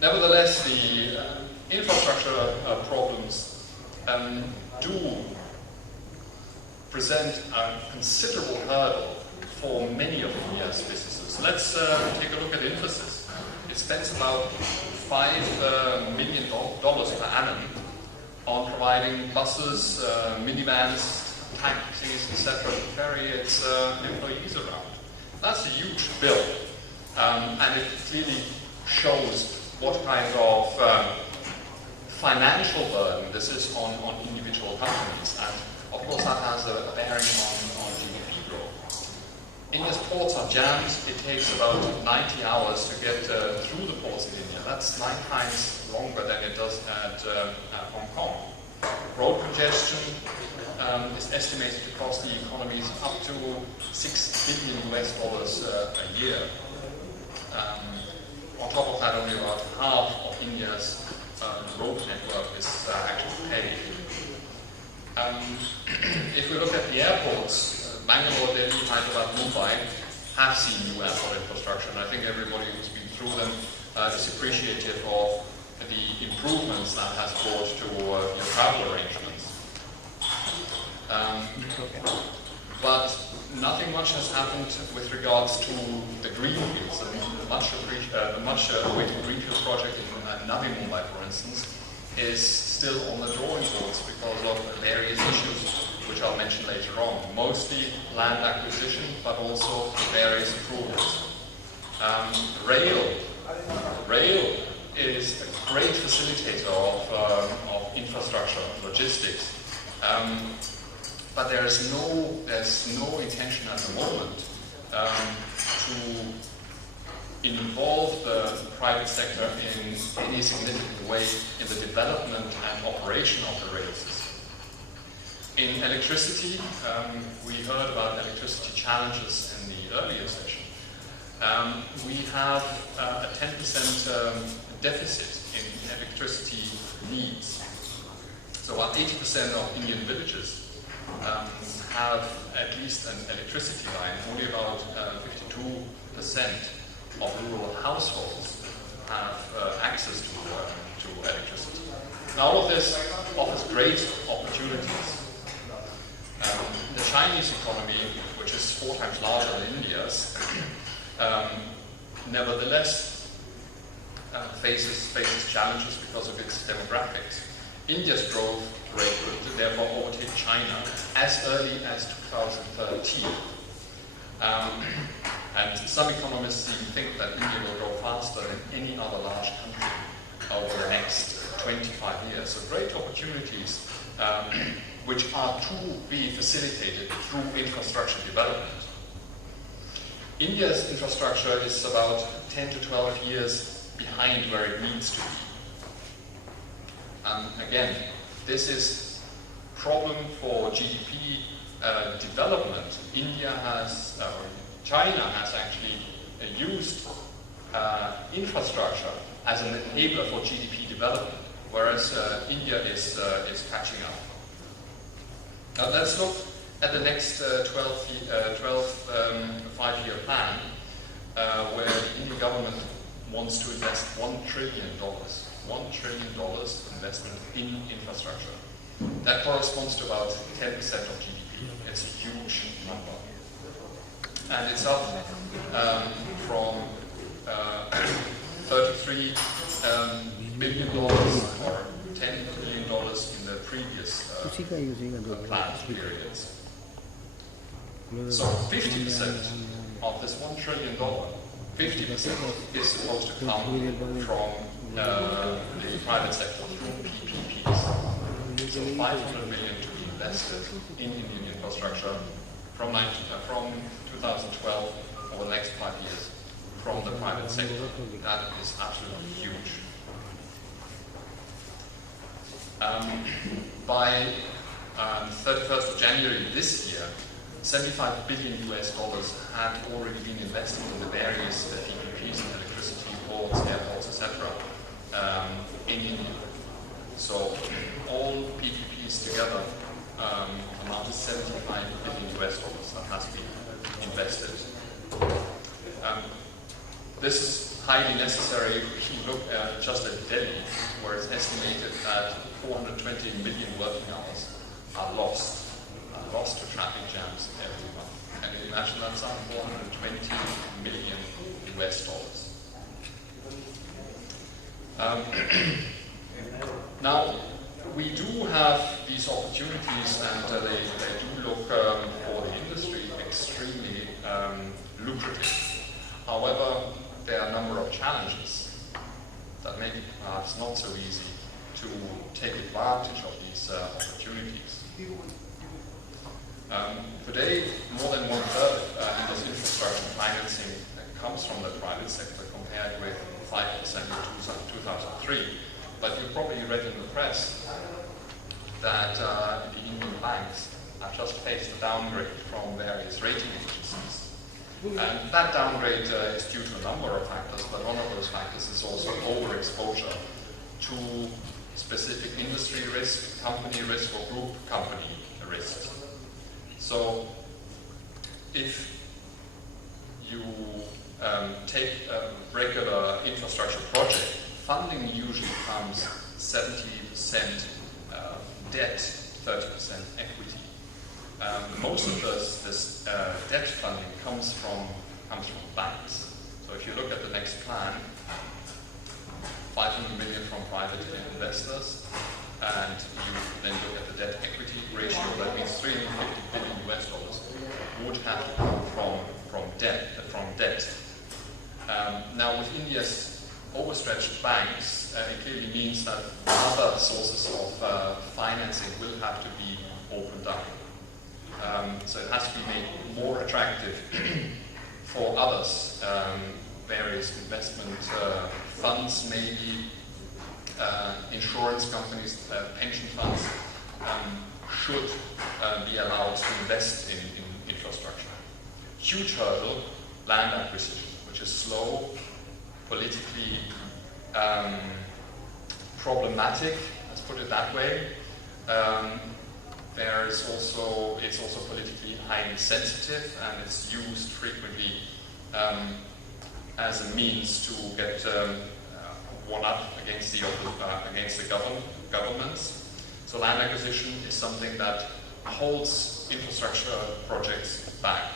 Nevertheless, the infrastructure problems do present a considerable hurdle for many of India's businesses. Let's take a look at Infosys. It spends about $5 million per annum on providing buses, minivans, taxis, etc. to ferry its employees around. That's a huge bill, and it clearly shows what kind of financial burden this is on individual companies, and of course that has a bearing on GDP growth. India's ports are jammed. It takes about 90 hours to get through the ports in India. That's 9 times longer than it does at Hong Kong. Road congestion is estimated to cost the economies up to $6 billion a year. On top of that, only about half of India's road network is actually paved. If we look at the airports, Bangalore, Delhi, Hyderabad, Mumbai have seen new airport infrastructure, and I think everybody who's been through them is appreciative of the improvements that has brought to your travel arrangements. But nothing much has happened with regards to the greenfields. The much awaited greenfield project in Navi Mumbai, for instance, is still on the drawing boards because of various issues which I'll mention later on. Mostly land acquisition, but also various approvals. Rail is a great facilitator of infrastructure, logistics. But there's no intention at the moment to involve the private sector in any significant way in the development and operation of the rail system. In electricity, we heard about electricity challenges in the earlier session. We have a 10% deficit in electricity needs. So about 80% of Indian villages have at least an electricity line. Only about 52% of rural households have access to electricity. Now all of this offers great opportunities. The Chinese economy, which is 4 times larger than India's, nevertheless faces challenges because of its demographics. India's growth rate would therefore overtake China as early as 2013. And some economists even think that India will grow faster than any other large country over the next 25 years. So great opportunities which are to be facilitated through infrastructure development. India's infrastructure is about 10 to 12 years behind where it needs to be. Again, this is a problem for GDP development. China has actually used infrastructure as an enabler for GDP development, whereas India is catching up. Now let's look at the next 12 5-year plan, where the Indian government wants to invest $1 trillion. $1 trillion investment in infrastructure. That corresponds to about 10% of GDP. It's a huge number. And it's up from $33 billion or $10 billion in the previous plan periods. So 50% of this $1 trillion, 50% is supposed to come from the private sector through PPPs. So 500 million to be invested in Indian infrastructure from 2012 over the next 5 years from the private sector. That is absolutely huge. By 31st of January this year, $75 billion had already been invested in the various PPPs in electricity, ports, airports, etc. In India. So all PPPs together amount to $75 billion that has been invested. This is highly necessary if you look at just at Delhi, where it's estimated that 420 million working hours are lost to traffic jams every month. Can you imagine that sum? 420 million US dollars. Now, we do have these opportunities, and they do look for the industry extremely lucrative. However, there are a number of challenges that make it perhaps not so easy to take advantage of these opportunities. Today, more than 1/3 in this infrastructure financing comes from the private sector, compared with 5% in 2003. But you probably read in the press that the Indian banks have just faced a downgrade from various rating agencies. And that downgrade is due to a number of factors, but one of those factors is also overexposure to specific industry risk, company risk, or group company risk. So if you take a regular infrastructure project, funding usually comes 70% debt, 30% equity. Most of this debt funding comes from banks. So if you look at the next plan, 500 million from private investors, and you then look at the debt equity ratio, that means 350 billion US dollars would have to come from debt. Now, with India's overstretched banks, it clearly means that other sources of financing will have to be opened up. So it has to be made more attractive for others. Various investment funds, maybe insurance companies, pension funds should be allowed to invest in infrastructure. Huge hurdle, land acquisition, which is slow, politically problematic, let's put it that way. It's also politically highly sensitive, and it's used frequently as a means to get one up against the governments. So land acquisition is something that holds infrastructure projects back.